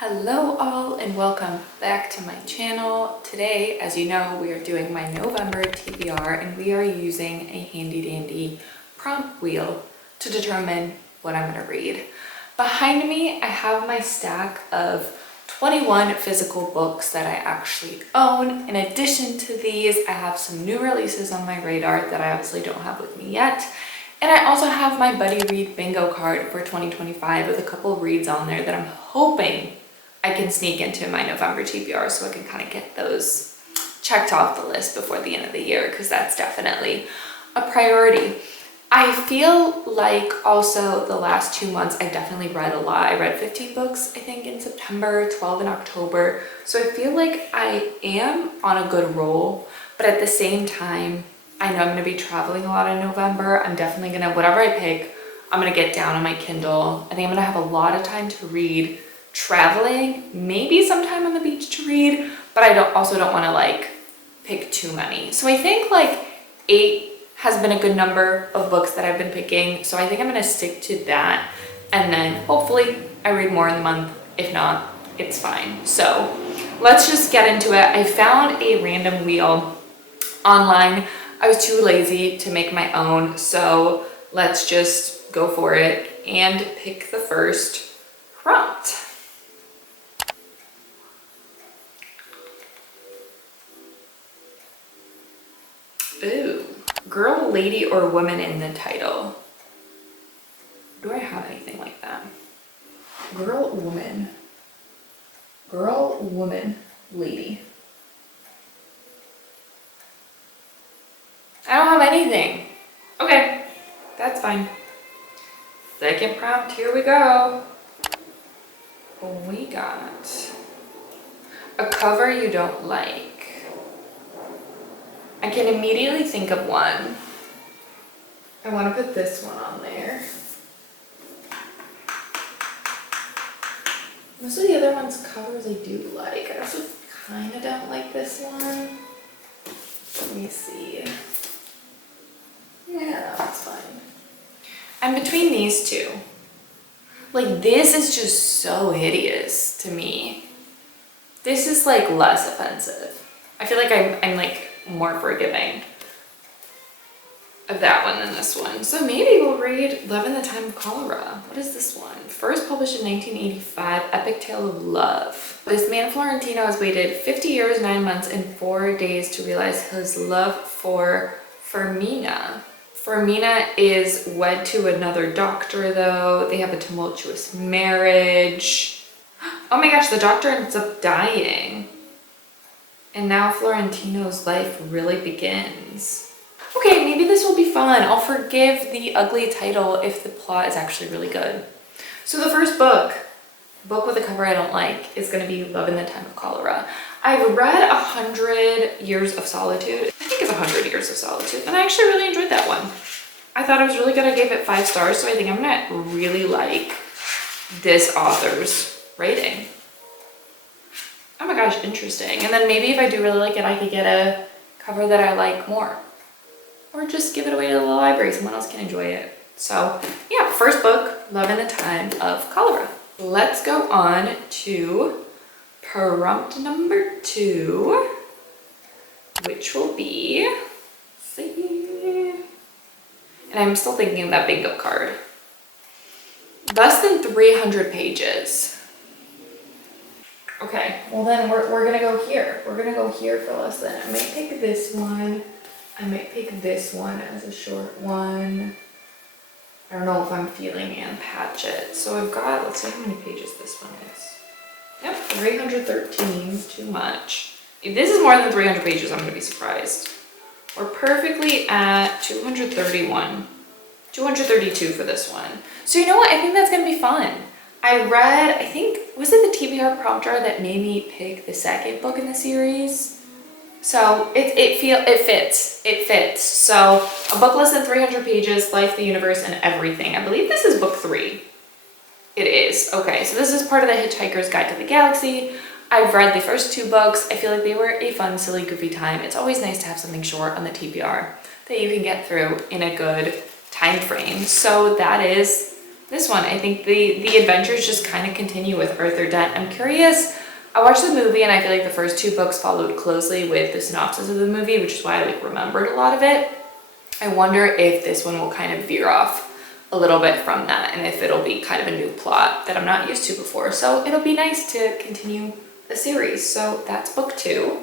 Hello all and welcome back to my channel. Today, as you know, we are doing my November TBR and we are using a handy dandy prompt wheel to determine what I'm going to read. Behind me, I have my stack of 21 physical books that I actually own. In addition to these, I have some new releases on my radar that I obviously don't have with me yet. And I also have my Buddy Read bingo card for 2025 with a couple of reads on there that I'm hoping I can sneak into my November TBR so I can kind of get those checked off the list before the end of the year, because that's definitely a priority. I feel like also the last 2 months I definitely read a lot. I read 15 books I think in September, 12 in October. So I feel like I am on a good roll, but at the same time, I know I'm going to be traveling a lot in November. I'm definitely going to, whatever I pick, I'm going to get down on my Kindle. I think I'm going to have a lot of time to read traveling, maybe sometime on the beach to read, but I also don't want to like pick too many. So I think like 8 has been a good number of books that I've been picking. So I think I'm going to stick to that. And then hopefully I read more in the month. If not, it's fine. So let's just get into it. I found a random wheel online. I was too lazy to make my own. So let's just go for it and pick the first prompt. Ooh, girl, lady, or woman in the title. Do I have anything like that? Girl, woman. Girl, woman, lady. I don't have anything. Okay, that's fine. Second prompt, here we go. We got a cover you don't like. I can immediately think of one. I want to put this one on there. Most of the other ones covers I do like. I also kind of don't like this one. Let me see. Yeah, that's fine. I'm between these two. Like, this is just so hideous to me. This is like less offensive. I feel like I'm like more forgiving of that one than this one. So maybe we'll read Love in the Time of Cholera. What is this one? First published in 1985, epic tale of love. This man Florentino has waited 50 years, 9 months, and 4 days to realize his love for Fermina. Fermina is wed to another doctor though. They have a tumultuous marriage. Oh my gosh, the doctor ends up dying. And now Florentino's life really begins. Okay, maybe this will be fun. I'll forgive the ugly title if the plot is actually really good. So the first book with a cover I don't like, is going to be Love in the Time of Cholera. I've read 100 Years of Solitude. I think it's 100 Years of Solitude. And I actually really enjoyed that one. I thought it was really good. I gave it 5 stars. So I think I'm going to really like this author's rating. Oh my gosh, interesting. And then maybe if I do really like it, I could get a cover that I like more. Or just give it away to the library. Someone else can enjoy it. So yeah, first book, Love in the Time of Cholera. Let's go on to prompt number 2, which will be, let's see. And I'm still thinking of that bingo card. Less than 300 pages. Okay, well then we're gonna go here. We're gonna go here for less than. I might pick this one. I might pick this one as a short one. I don't know if I'm feeling Anne Patchett. So I've got, let's see how many pages this one is. Yep, 313 is too much. If this is more than 300 pages, I'm gonna be surprised. We're perfectly at 231, 232 for this one. So you know what, I think that's gonna be fun. I read, I think, was it the TBR prompter that made me pick the second book in the series? So it fits. So a book less than 300 pages, life, the universe, and everything. I believe this is book 3. It is. Okay, so this is part of the Hitchhiker's Guide to the Galaxy. I've read the first 2 books. I feel like they were a fun, silly, goofy time. It's always nice to have something short on the TBR that you can get through in a good time frame. So that is This one, I think the adventures just kind of continue with Arthur Dent. I'm curious. I watched the movie and I feel like the first 2 books followed closely with the synopsis of the movie, which is why I like remembered a lot of it. I wonder if this one will kind of veer off a little bit from that and if it'll be kind of a new plot that I'm not used to before. So it'll be nice to continue the series. So that's book 2.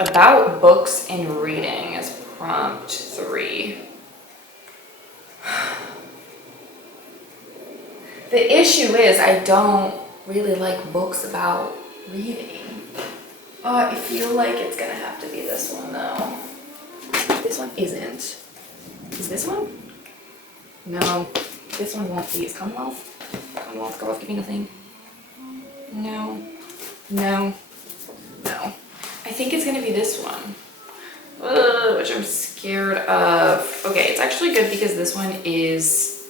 About books and reading is prompt 3. The issue is I don't really like books about reading. I feel like it's gonna have to be this one though. This one isn't. Is this one? No. This one won't be. Is Commonwealth? Commonwealth Girl Giving a Thing? No. No. No. I think it's gonna be this one. Ugh, which I'm scared of. Okay, it's actually good because this one is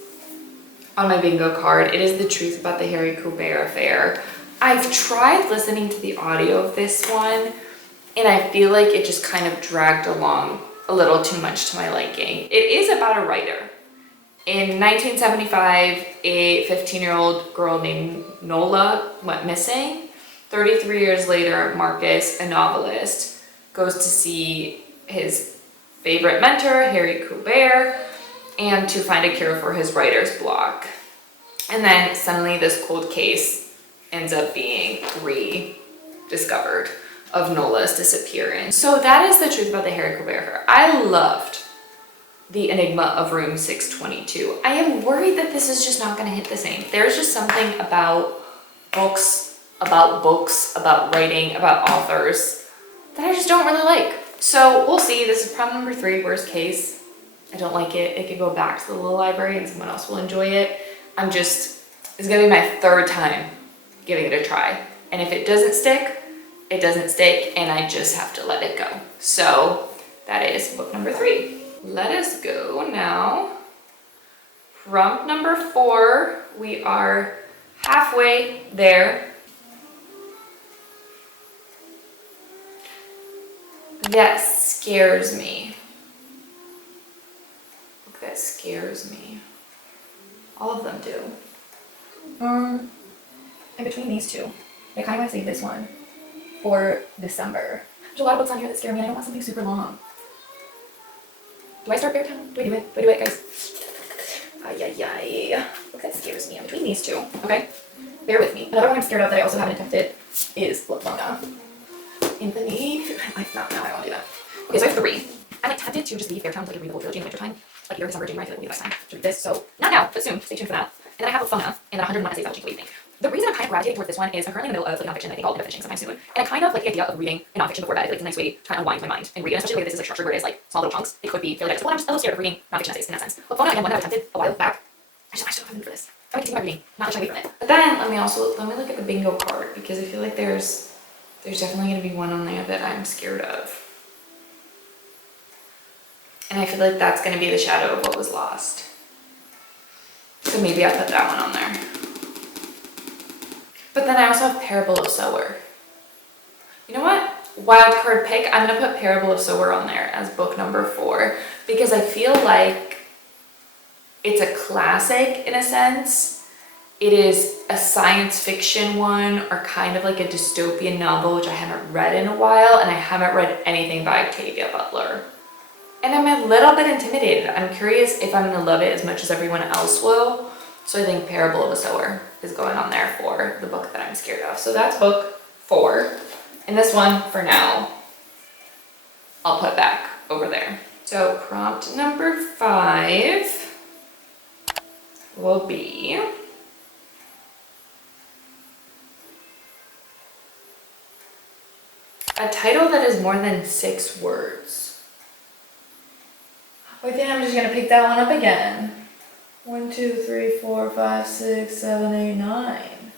on my bingo card. It is The Truth About the Harry Colbert Affair. I've tried listening to the audio of this one and I feel like it just kind of dragged along a little too much to my liking. It is about a writer. In 1975, a 15-year-old girl named Nola went missing. 33 years later, Marcus, a novelist, goes to see his favorite mentor, Harry Colbert, and to find a cure for his writer's block. And then suddenly this cold case ends up being rediscovered of Nola's disappearance. So that is The Truth About the Harry Colbert Affair. I loved The Enigma of Room 622. I am worried that this is just not going to hit the same. There's just something about books, about writing, about authors that I just don't really like. So we'll see. This is prompt number 3, worst case. I don't like it. It could go back to the little library and someone else will enjoy it. It's gonna be my 3rd time giving it a try. And if it doesn't stick, it doesn't stick and I just have to let it go. So that is book number 3. Let us go now. Prompt number 4. We are halfway there. That scares me. Book that scares me. All of them do. In between these 2, I kind of want to save this one for December. There's a lot of books on here that scare me and I don't want something super long. Do I start Beartown? Do I do it? Do I do it, guys? Ay. Book that scares me. In between these 2, okay? Bear with me. Another one I'm scared of that I also haven't attempted is Lona. Anthony. Now I won't do that. Okay, so I have 3. I'm like tempted to just leave Beartown to like read the whole trilogy in the wintertime. Like either December, January, I feel like will be the best time to read this. So not now, but soon. Stay tuned for that. And then I have Lona and then 101 essays about what do you think? The reason I'm kind of gravitating towards this one is I'm currently in the middle of like nonfiction. I think I'll end up finishing sometime soon. And I kind of like the idea of reading a nonfiction before bed. I feel like it's a nice way to kind of unwind my mind and read. And especially the way that this is like structured where it is like small little chunks. It could be fairly digestible. And I'm just a little scared of reading nonfiction essays in that sense. But Lona, again, one that I attempted a while back. I just don't have the mood for this. I'm gonna continue my reading, not shy away from it. But then let me look at the bingo card because I feel like there's definitely gonna be one on there that I'm scared of. And I feel like that's gonna be The Shadow of What Was Lost. So maybe I'll put that one on there. But then I also have Parable of Sower. You know what? Wildcard pick, I'm gonna put Parable of Sower on there as book number 4 because I feel like it's a classic in a sense. It is a science fiction one or kind of like a dystopian novel, which I haven't read in a while, and I haven't read anything by Octavia Butler. And I'm a little bit intimidated. I'm curious if I'm gonna love it as much as everyone else will. So I think Parable of a Sower is going on there for the book that I'm scared of. So that's book 4. And this one, for now, I'll put back over there. So prompt number 5 will be a title that is more than 6 words. I think I'm just gonna pick that one up again. 1, 2, 3, 4, 5, 6, 7, 8, 9.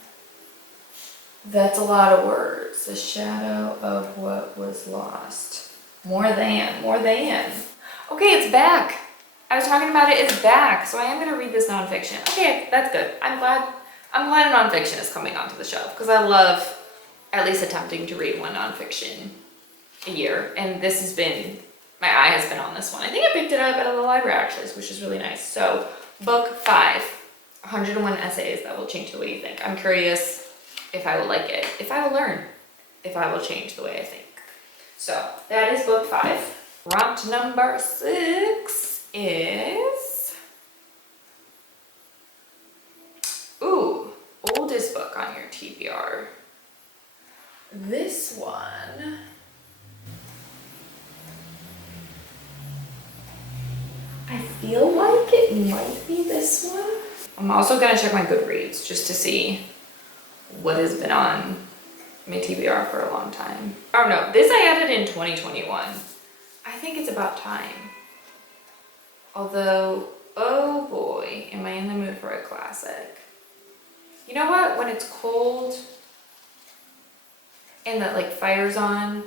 That's a lot of words. The Shadow of What Was Lost. More than. Okay, it's back. I was talking about it, it's back. So I am gonna read this nonfiction. Okay, that's good. I'm glad nonfiction is coming onto the shelf because I love at least attempting to read one nonfiction a year. And this has been My eye has been on this one. I think I picked it up at the library actually, which is really nice. So book 5, 101 essays that will change the way you think. I'm curious if I will like it, if I will learn, if I will change the way I think. So that is book 5. Prompt number 6 is, ooh, oldest book on your TBR. This one, I feel like it might be this one. I'm also gonna check my Goodreads just to see what has been on my TBR for a long time. Oh no, this I added in 2021. I think it's about time. Although, oh boy, am I in the mood for a classic. You know what, when it's cold and that like fire's on,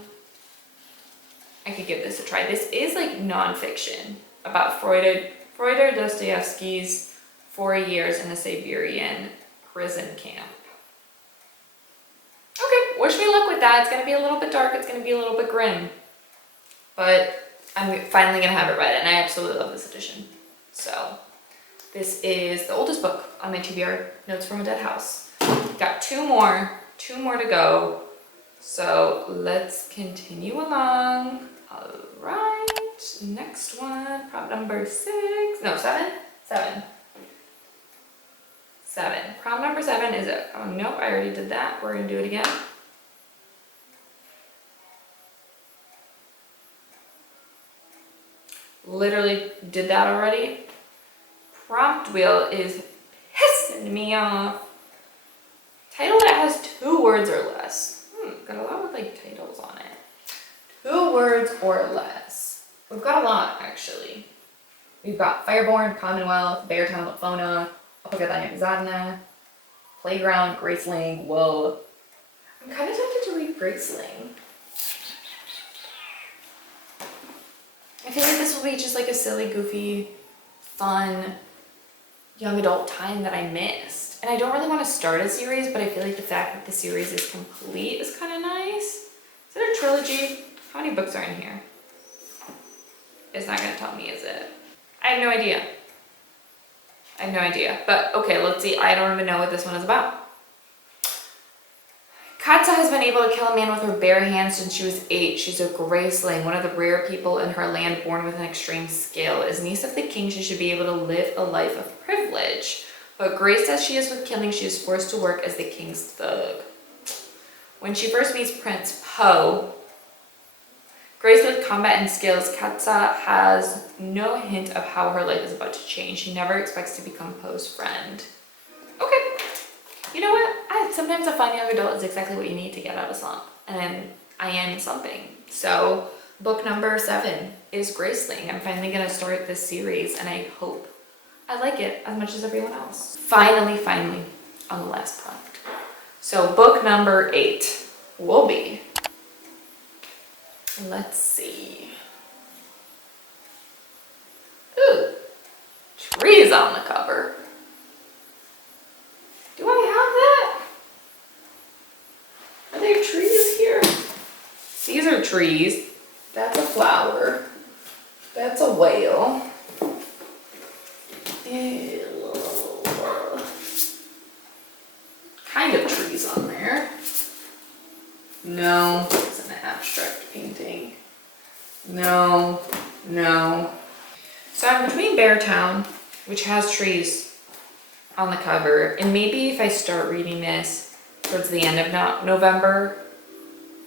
I could give this a try. This is like nonfiction about Fyodor Dostoevsky's 4 years in a Siberian prison camp. Okay, wish me luck with that. It's gonna be a little bit dark, it's gonna be a little bit grim. But I'm finally gonna have it read, and I absolutely love this edition. So this is the oldest book on my TBR, Notes from a Dead House. Got two more to go. So let's continue along. All right, next one, prompt number 6, no, 7. Prompt number 7 is it? Oh nope, I already did that. We're gonna do it again. Literally did that already. Prompt wheel is pissing me off. Title that has 2 words or less. Got a lot of like titles on it. 2 words or less. We've got a lot actually. We've got Fireborn, Commonwealth, Beartown, Lafona, Opogadania Zadna, Playground, Graceling. Whoa. I'm kind of tempted to read Graceling. I feel like this will be just like a silly, goofy, fun, young adult time that I missed. And I don't really want to start a series, but I feel like the fact that the series is complete is kind of nice. Is it a trilogy? How many books are in here? It's not going to tell me, is it? I have no idea. But okay, let's see. I don't even know what this one is about. Katza has been able to kill a man with her bare hands since she was 8. She's a Graceling, one of the rare people in her land born with an extreme skill. As niece of the king, she should be able to live a life of privilege. But graced as she is with killing, she is forced to work as the king's thug. When she first meets Prince Po, graced with combat and skills, Katza has no hint of how her life is about to change. She never expects to become Po's friend. Okay. You know what? Sometimes a fun young adult is exactly what you need to get out of slump. And I am slumping. So book number 7 is Graceling. I'm finally going to start this series and I hope I like it as much as everyone else. Finally, on the last prompt. So book number 8 will be, let's see. Ooh, trees on the cover. Do I have that? Are there trees here? These are trees. That's a flower. That's a whale. Kind of trees on there. No, it's an abstract painting. No. So I'm between Beartown, which has trees on the cover, and maybe if I start reading this towards the end of November,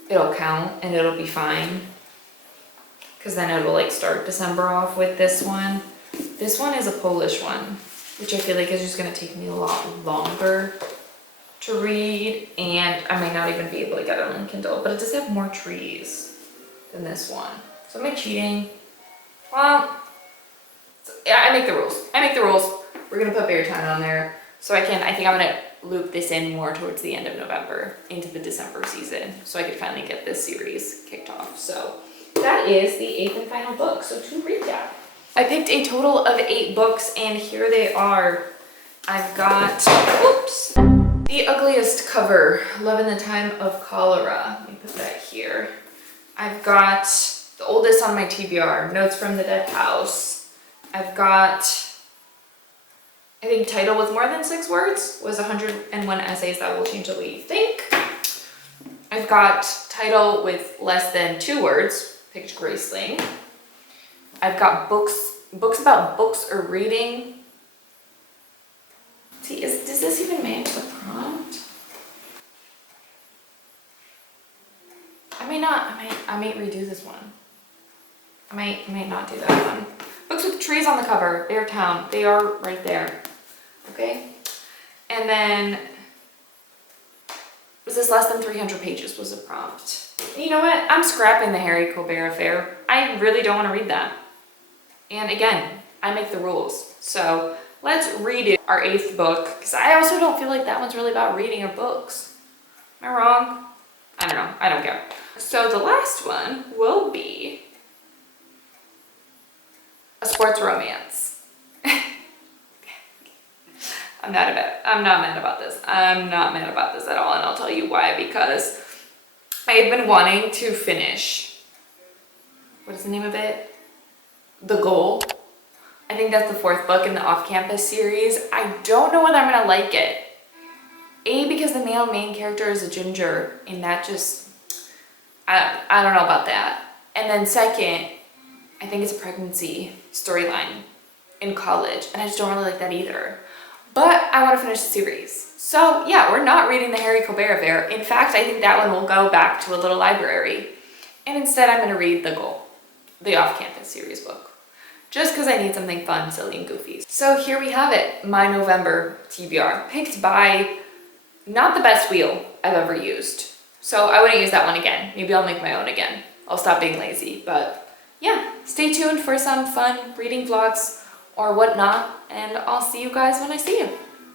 it'll count and it'll be fine, because then it will like start December off with this one. This one is a Polish one, which I feel like is just going to take me a lot longer to read, and I might not even be able to get it on Kindle, but it does have more trees than this one. So am I cheating? Well, yeah, I make the rules. We're gonna put Beartown on there. So I think I'm gonna loop this in more towards the end of November into the December season, so I could finally get this series kicked off. So that is the 8th and final book. So to recap, I picked a total of 8 books, and here they are. I've got, whoops, The Ugliest Cover, Love in the Time of Cholera. Let me put that here. I've got the oldest on my TBR, Notes from the Dead House. I've got, I think, Title with More Than 6 Words was 101 Essays That Will Change the Way You Think. I've got Title with Less Than 2 Words, picked Graceling. I've got books about books or reading. See, does this even match the prompt? I may not, I might redo this one. I might not do that one. Books with trees on the cover, Beartown, they are right there, okay? And then, was this less than 300 pages was a prompt. You know what, I'm scrapping the Harry Colbert Affair. I really don't want to read that. And again, I make the rules. So let's redo our 8th book, because I also don't feel like that one's really about reading or books. Am I wrong? I don't know, I don't care. So the last one will be a sports romance. I'm not mad about this. I'm not mad about this at all, and I'll tell you why. Because I've been wanting to finish, what is the name of it? The Goal. I think that's the 4th book in the Off-Campus series. I don't know whether I'm gonna like it. A, because the male main character is a ginger, and that just, I don't know about that. And then second, I think it's a pregnancy storyline in college, and I just don't really like that either. But I want to finish the series. So yeah, we're not reading the Harry Colbert Affair. In fact, I think that one will go back to a little library. And instead I'm gonna read The Goal, the Off-Campus series book. Just because I need something fun, silly, and goofy. So here we have it, my November TBR, picked by not the best wheel I've ever used. So I wouldn't use that one again. Maybe I'll make my own again. I'll stop being lazy, but yeah, stay tuned for some fun reading vlogs or whatnot, and I'll see you guys when I see you.